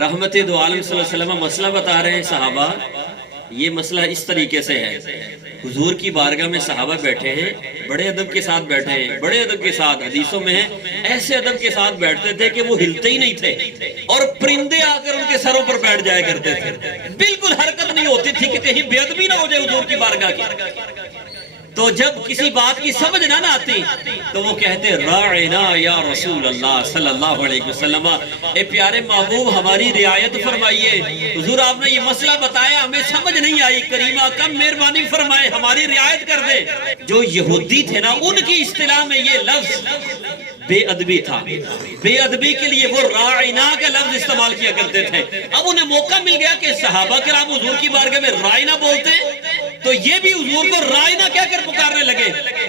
رحمت دو عالم صلی اللہ علیہ وسلم مسئلہ بتا رہے ہیں صحابہ، یہ مسئلہ اس طریقے سے ہے۔ حضور کی بارگاہ میں صحابہ بیٹھے ہیں، بڑے ادب کے ساتھ بیٹھے ہیں، بڑے ادب کے ساتھ، حدیثوں میں ہے ایسے ادب کے ساتھ بیٹھتے تھے کہ وہ ہلتے ہی نہیں تھے، اور پرندے آ کر ان کے سروں پر بیٹھ جایا کرتے تھے، بالکل حرکت نہیں ہوتی تھی کہ کہیں بے ادبی نہ ہو جائے حضور کی بارگاہ کی۔ تو جب کسی بات کی سمجھ نہ آتی تو وہ کہتے راعنا یا رسول اللہ صلی اللہ علیہ وسلم، اے پیارے محبوب ہماری رعایت فرمائیے، حضور آپ نے یہ مسئلہ بتایا ہمیں سمجھ نہیں آئی، کریمہ کم مہربانی فرمائے ہماری رعایت کر دے۔ جو یہودی تھے نا ان کی اصطلاح میں یہ لفظ بے ادبی تھا، بے ادبی کے لیے وہ راعنا کا لفظ استعمال کیا کرتے تھے۔ اب انہیں موقع مل گیا کہ صحابہ کرام حضور کی بارگاہ میں راعنا بولتے ہیں تو یہ بھی حضور کو راعنا کہہ کر پکارنے لگے،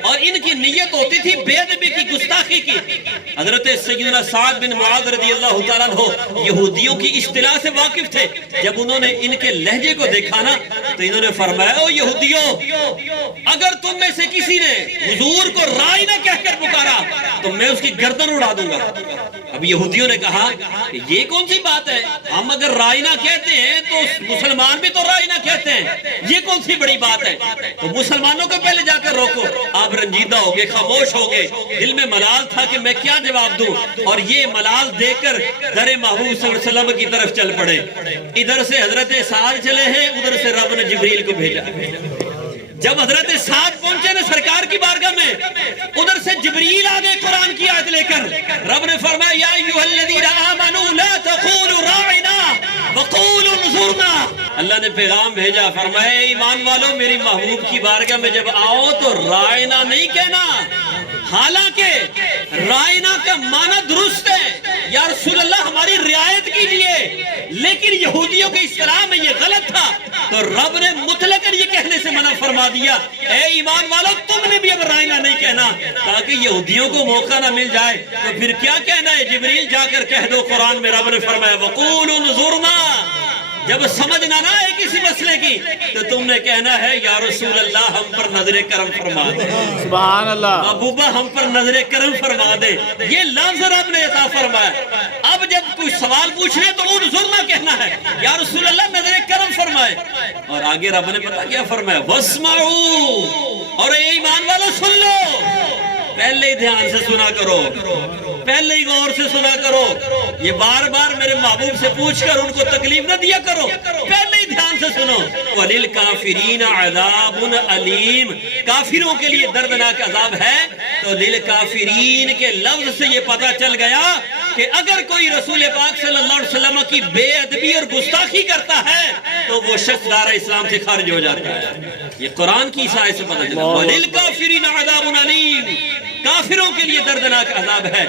اور ان کی نیت ہوتی تھی بے ادبی کی، گستاخی کی۔ حضرت سیدنا سعد بن معاذ رضی اللہ تعالیٰ عنہ یہودیوں کی اصطلاح سے واقف تھے، جب انہوں نے ان کے لہجے کو دیکھا نا تو انہوں نے فرمایا او یہودیوں، اگر تم میں سے کسی نے حضور کو راعنا کہہ کر پکارا تو میں اس کی گردن اڑا دوں گا۔ اب یہودیوں نے کہا کہ یہ کون سی بات ہے، ہم اگر راعنا کہتے ہیں تو مسلمان بھی تو راعنا کہتے ہیں، یہ کون سی بڑی بات ہے؟ تو مسلمانوں کو پہلے جا کر روکو۔ آپ رنجیدہ ہو گئے، خاموش ہو گئے، دل میں ملال تھا کہ میں کیا جواب دوں، اور یہ ملال دے کر در محبوب صلی اللہ علیہ وسلم کی طرف چل پڑے۔ ادھر سے حضرت سعد چلے ہیں، ادھر سے رب نے جبریل کو بھیجا۔ جب حضرت سعد پہنچے نا سرکار کی بارگاہ میں، ادھر سے جبریل آگے قرآن کی آیت لے کر، رب نے فرمایا یا ایھا الذین آمنوا لا تقولوا راعنا وقولوا انظرنا۔ اللہ نے پیغام بھیجا، فرمایا ایمان والو میری محبوب کی بارگاہ میں جب آؤ تو راعنا نہیں کہنا، حالانکہ راعنا کا معنی درست ہے یا رسول اللہ ہماری رعایت کیجئے، لیکن یہودیوں کے اصطلاح میں یہ غلط تھا، تو رب نے مطلقاً یہ کہنے سے منع فرما دیا اے ایمان والو تم نے بھی اب راعنا نہیں کہنا، تاکہ یہودیوں کو موقع نہ مل جائے۔ تو پھر کیا کہنا ہے؟ جبریل جا کر کہہ دو، قرآن میں رب نے فرمایا وقولوا انظرنا۔ جب سمجھ نہ آئے کسی مسئلے کی تو تم نے کہنا ہے یا رسول اللہ ہم پر نظر کرم فرما دے، سبحان اللہ، محبوبہ ہم پر نظر کرم فرما دے، یہ لفظ رب نے عطا فرمایا۔ اب جب کوئی سوال پوچھنے تو انظرنا کہنا ہے، یا رسول اللہ نظر کرم فرمائے۔ اور آگے رب نے پتا کیا فرمایا واسمعوا، اور اے ایمان والو سن لو، پہلے ہی دھیان سے سنا کرو، پہلے ہی غور سے سنا کرو، یہ بار بار میرے محبوب سے پوچھ کر ان کو تکلیف نہ دیا کرو، پہلے ہی دھیان سے سنو۔ وَلِلْكَافِرِينَ عَذَابٌ عَلِيمٌ، کافروں کے لیے دردناک عذاب ہے۔ تو لِلْكَافِرِينَ کے لفظ سے یہ پتہ چل گیا کہ اگر کوئی رسول پاک صلی اللہ علیہ وسلم کی بے ادبی اور گستاخی کرتا ہے تو وہ شخص دار اسلام سے خارج ہو جاتا ہے۔ یہ قرآن کی آیت سے پتہ چلا وَلِلْكَافِرِينَ عَذَابٌ عَلِيمٌ، کافروں کے لیے دردناک عذاب ہے۔